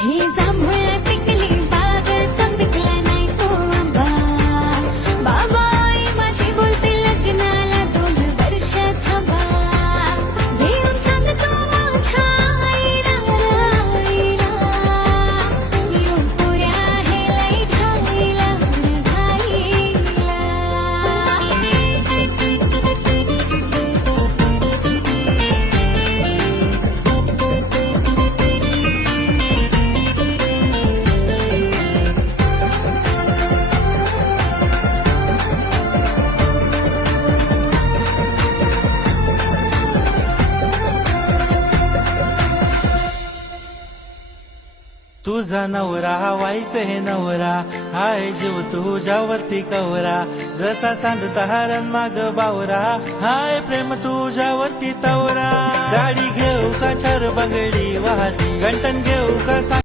हे जांभूळ पिकली बाग चंपिकला नाही तो आंबा बाबा आई माझी बोलते लग्नाला 2 वर्ष थांबा देव सांगतो माझ्या आईला येऊन पुऱ्या हे लई घाईला तुझा नवरा व्हायचं हे नवरा हाय जीव तुझ्यावरती कवरा जसा चांद तहारण माग बावरा हाय प्रेम तुझ्यावरती तवरा गाडी घेऊ का चार बंगडी वाहती घंटन घेऊ का